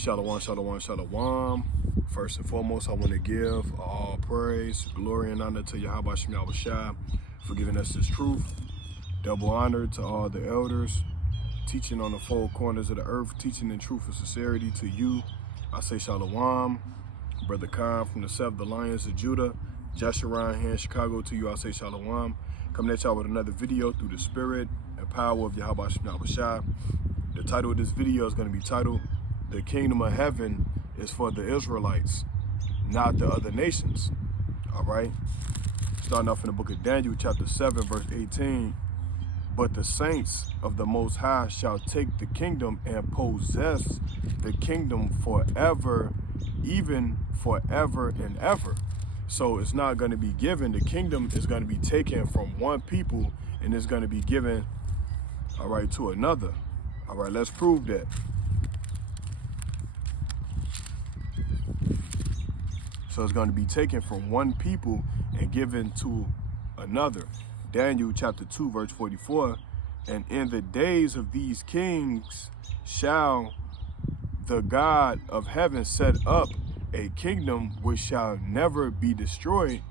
Shalom, shalom, shalom. First and foremost, I want to give all praise, glory, and honor to Yahweh Shem Yahushua for giving us this truth. Double honor to all the elders, teaching on the four corners of the earth, teaching in truth and sincerity to you. I say shalom. Brother Khan from the South, the Lions of Judah, Joshua here in Chicago, to you I say shalom. Coming at y'all with another video through the spirit and power of Yahweh Shem Yahushua. The title of this video is going to be titled, "The Kingdom of Heaven is for the Israelites, not the other nations." All right. Starting off in the book of Daniel, chapter 7, verse 18. "But the saints of the Most High shall take the kingdom and possess the kingdom forever, even forever and ever." So it's not going to be given. The kingdom is going to be taken from one people and it's going to be given, all right, to another. All right, let's prove that. So it's going to be taken from one people and given to another. Daniel chapter 2, verse 44. "And in the days of these kings shall the God of heaven set up a kingdom which shall never be destroyed,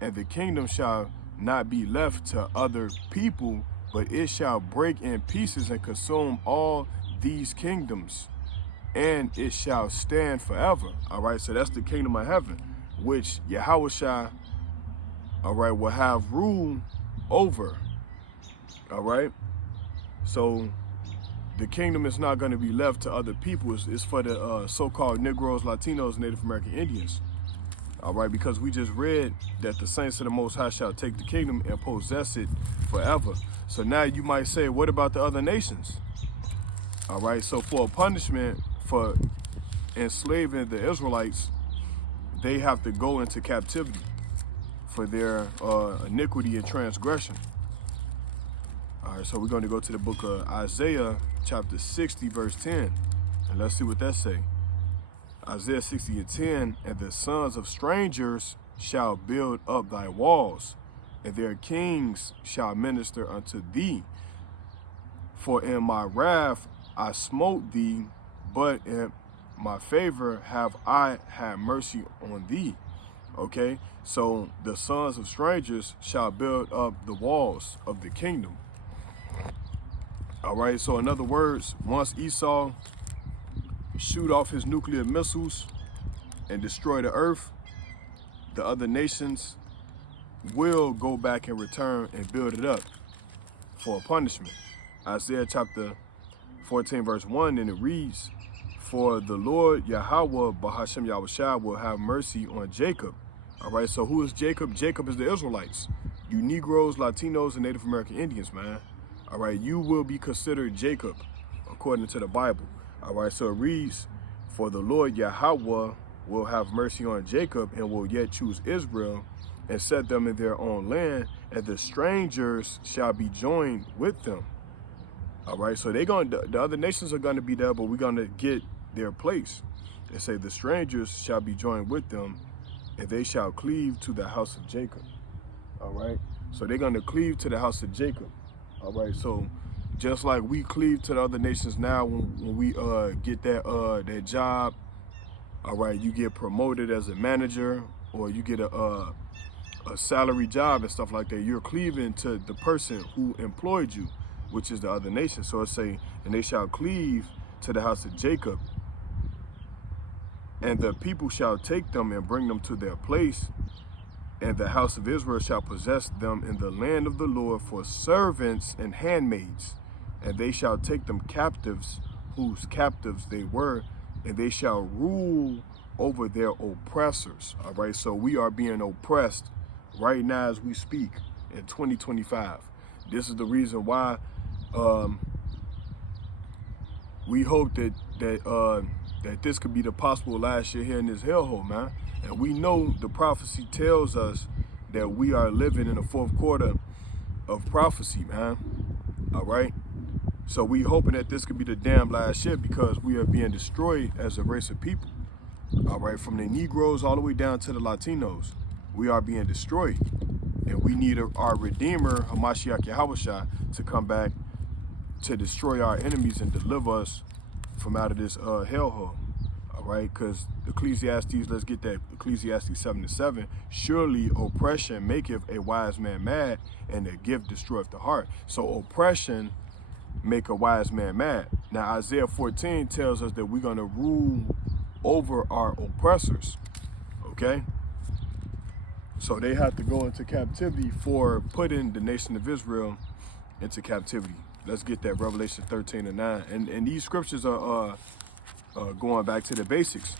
and the kingdom shall not be left to other people, but it shall break in pieces and consume all these kingdoms, and it shall stand forever." All right, so that's the kingdom of heaven, which Yahweh, all right, will have rule over. All right, so the kingdom is not going to be left to other people. It's for the so-called Negroes, Latinos, Native American Indians. All right, because we just read that the saints of the Most High shall take the kingdom and possess it forever. So now you might say, what about the other nations? All right, so for a punishment for enslaving the Israelites, they have to go into captivity for their iniquity and transgression. All right, so we're going to go to the book of Isaiah, chapter 60, verse 10. And let's see what that say. Isaiah 60 and 10, "And the sons of strangers shall build up thy walls, and their kings shall minister unto thee. For in my wrath I smote thee, but in my favor have I had mercy on thee." Okay, so the sons of strangers shall build up the walls of the kingdom. All right, so in other words, once Esau shoot off his nuclear missiles and destroy the earth, the other nations will go back and return and build it up for a punishment. Isaiah chapter 14, verse 1, and it reads, "For the Lord Yahweh Bahashem Yahushua will have mercy on Jacob." All right, so who is Jacob? Jacob is the Israelites. You Negroes, Latinos, and Native American Indians, man. All right, you will be considered Jacob, according to the Bible. All right, so it reads, "For the Lord Yahweh will have mercy on Jacob and will yet choose Israel and set them in their own land, and the strangers shall be joined with them." All right, so the other nations are going to be there, but we're going to get their place. They say the strangers shall be joined with them, and they shall cleave to the house of Jacob. All right, so they're going to cleave to the house of Jacob. All right, so just like we cleave to the other nations now when we get that job, all right, you get promoted as a manager or you get a salary job and stuff like that, you're cleaving to the person who employed you, which is the other nation. So it's saying, "And they shall cleave to the house of Jacob, and the people shall take them and bring them to their place, and the house of Israel shall possess them in the land of the Lord for servants and handmaids. And they shall take them captives, whose captives they were, and they shall rule over their oppressors." All right, so we are being oppressed right now as we speak in 2025. This is the reason why we hope that this could be the possible last year here in this hellhole, man. And we know the prophecy tells us that we are living in the fourth quarter of prophecy, man. All right. So we hoping that this could be the damn last year, because we are being destroyed as a race of people. All right. From the Negroes all the way down to the Latinos, we are being destroyed. And we need our Redeemer, Hamashiach Yahushua, to come back to destroy our enemies and deliver us from out of this hellhole. All right, because Ecclesiastes, let's get that, Ecclesiastes 7:7. Surely oppression maketh a wise man mad, and a gift destroyeth the heart. So oppression make a wise man mad. Now Isaiah 14 tells us that we're going to rule over our oppressors. Okay, so they have to go into captivity for putting the nation of Israel into captivity. Let's get that, Revelation 13:9. And these scriptures are going back to the basics.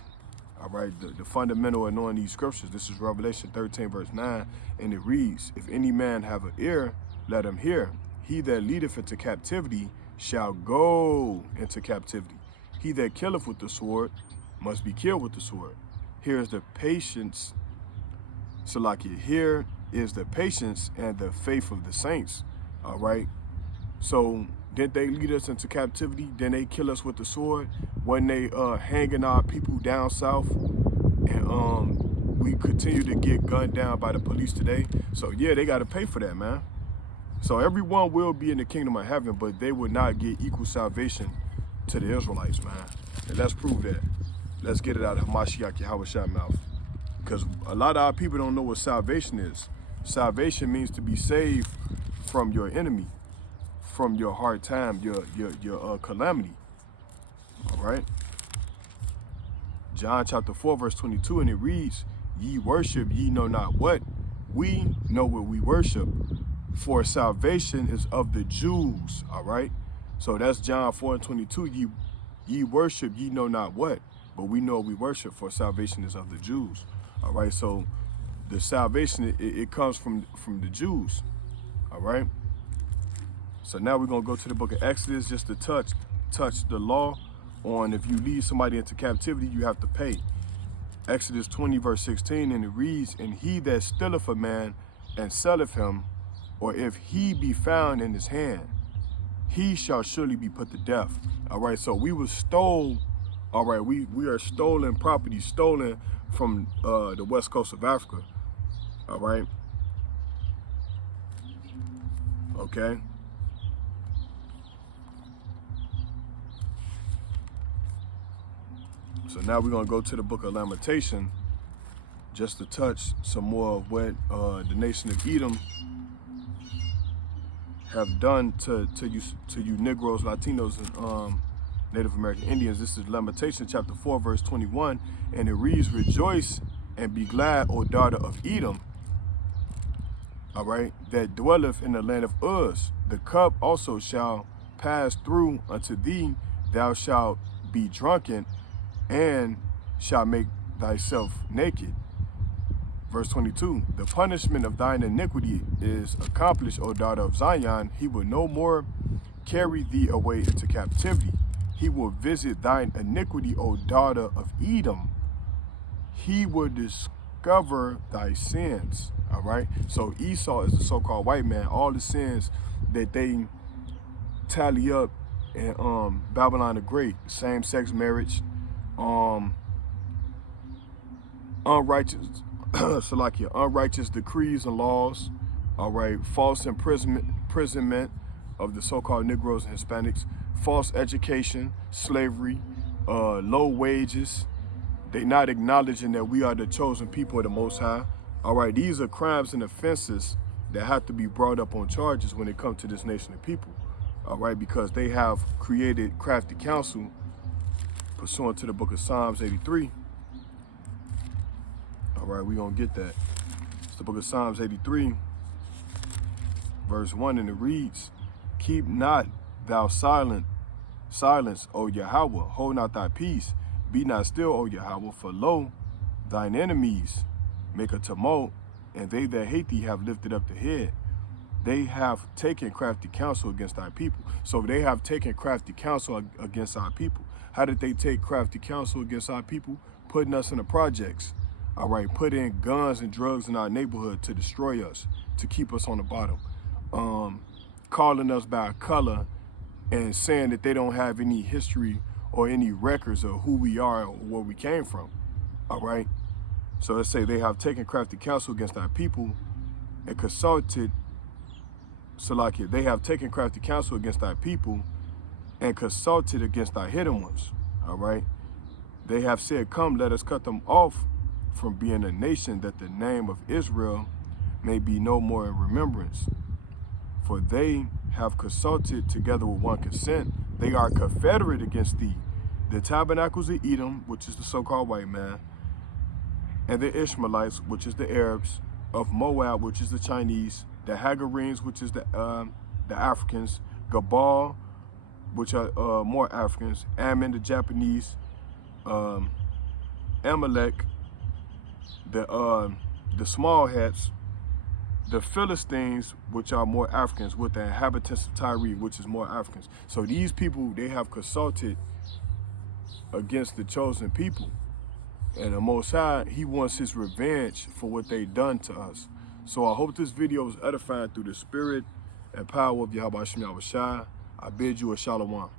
All right, the fundamental of knowing these scriptures. This is Revelation 13:9, and it reads, if any man have an ear, let him hear. He that leadeth into captivity shall go into captivity. He that killeth with the sword must be killed with the sword. Here is the patience, Salakia. Here is the patience and the faith of the saints. All right. So did they lead us into captivity? Then they kill us with the sword? When they hanging our people down south, and we continue to get gunned down by the police today? So yeah, they got to pay for that, man. So everyone will be in the kingdom of heaven, but they will not get equal salvation to the Israelites, man. And let's prove that. Let's get it out of Hamashiach Yahushua mouth. Because a lot of our people don't know what salvation is. Salvation means to be saved from your enemy, from your hard time, your calamity. All right. John chapter 4, verse 22, and it reads, ye worship ye know not what. We know what we worship, for salvation is of the Jews. All right. So that's John 4:22. Ye worship ye know not what, but we know we worship, for salvation is of the Jews. All right. So the salvation, it comes from the Jews. All right. So now we're going to go to the book of Exodus just to touch the law on if you lead somebody into captivity, you have to pay. Exodus 20, verse 16, and it reads, and he that stealeth a man and selleth him, or if he be found in his hand, he shall surely be put to death. All right, so we were stole. All right, we are stolen property, stolen from the west coast of Africa. All right. Okay. So now we're going to go to the book of Lamentation just to touch some more of what the nation of Edom have done to you Negroes, Latinos, and Native American Indians. This is Lamentation chapter 4, verse 21, and it reads, rejoice and be glad, O daughter of Edom, all right, that dwelleth in the land of Uz. The cup also shall pass through unto thee, thou shalt be drunken, and shall make thyself naked. Verse 22, the punishment of thine iniquity is accomplished, O daughter of Zion. He will no more carry thee away into captivity. He will visit thine iniquity, O daughter of Edom. He will discover thy sins. All right. So Esau is the so-called white man. All the sins that they tally up in Babylon the Great, same-sex marriage, unrighteous decrees and laws, all right, false imprisonment of the so-called Negroes and Hispanics, false education, slavery, low wages. They not acknowledging that we are the chosen people of the Most High. All right, these are crimes and offenses that have to be brought up on charges when it comes to this nation of people. All right, because they have created crafty counsel pursuant to the book of Psalms 83. All right, we're going to get that. It's the book of Psalms 83, verse 1, and it reads, keep not thou silence, O Yahweh, hold not thy peace, be not still, O Yahweh, for lo, thine enemies make a tumult, and they that hate thee have lifted up the head. They have taken crafty counsel against thy people. So they have taken crafty counsel against our people. How did they take crafty counsel against our people? Putting us in the projects. All right, put in guns and drugs in our neighborhood to destroy us, to keep us on the bottom. Calling us by color and saying that they don't have any history or any records of who we are or where we came from. All right. So let's say they have taken crafty counsel against our people and consulted, Salakia, they have taken crafty counsel against our people and consulted against our hidden ones. All right. They have said, come, let us cut them off from being a nation, that the name of Israel may be no more in remembrance. For they have consulted together with one consent. They are confederate against thee. The tabernacles of Edom, which is the so-called white man, and the Ishmaelites, which is the Arabs, of Moab, which is the Chinese, the Hagarenes, which is the Africans, Gabal, which are more Africans, Ammon, the Japanese, Amalek, the small hats, the Philistines, which are more Africans, with the inhabitants of Tyre, which is more Africans. So these people, they have consulted against the chosen people. And the Most High, he wants his revenge for what they done to us. So I hope this video is edifying through the spirit and power of Yahweh Shem Yahweh Shai. I bid you a shalom.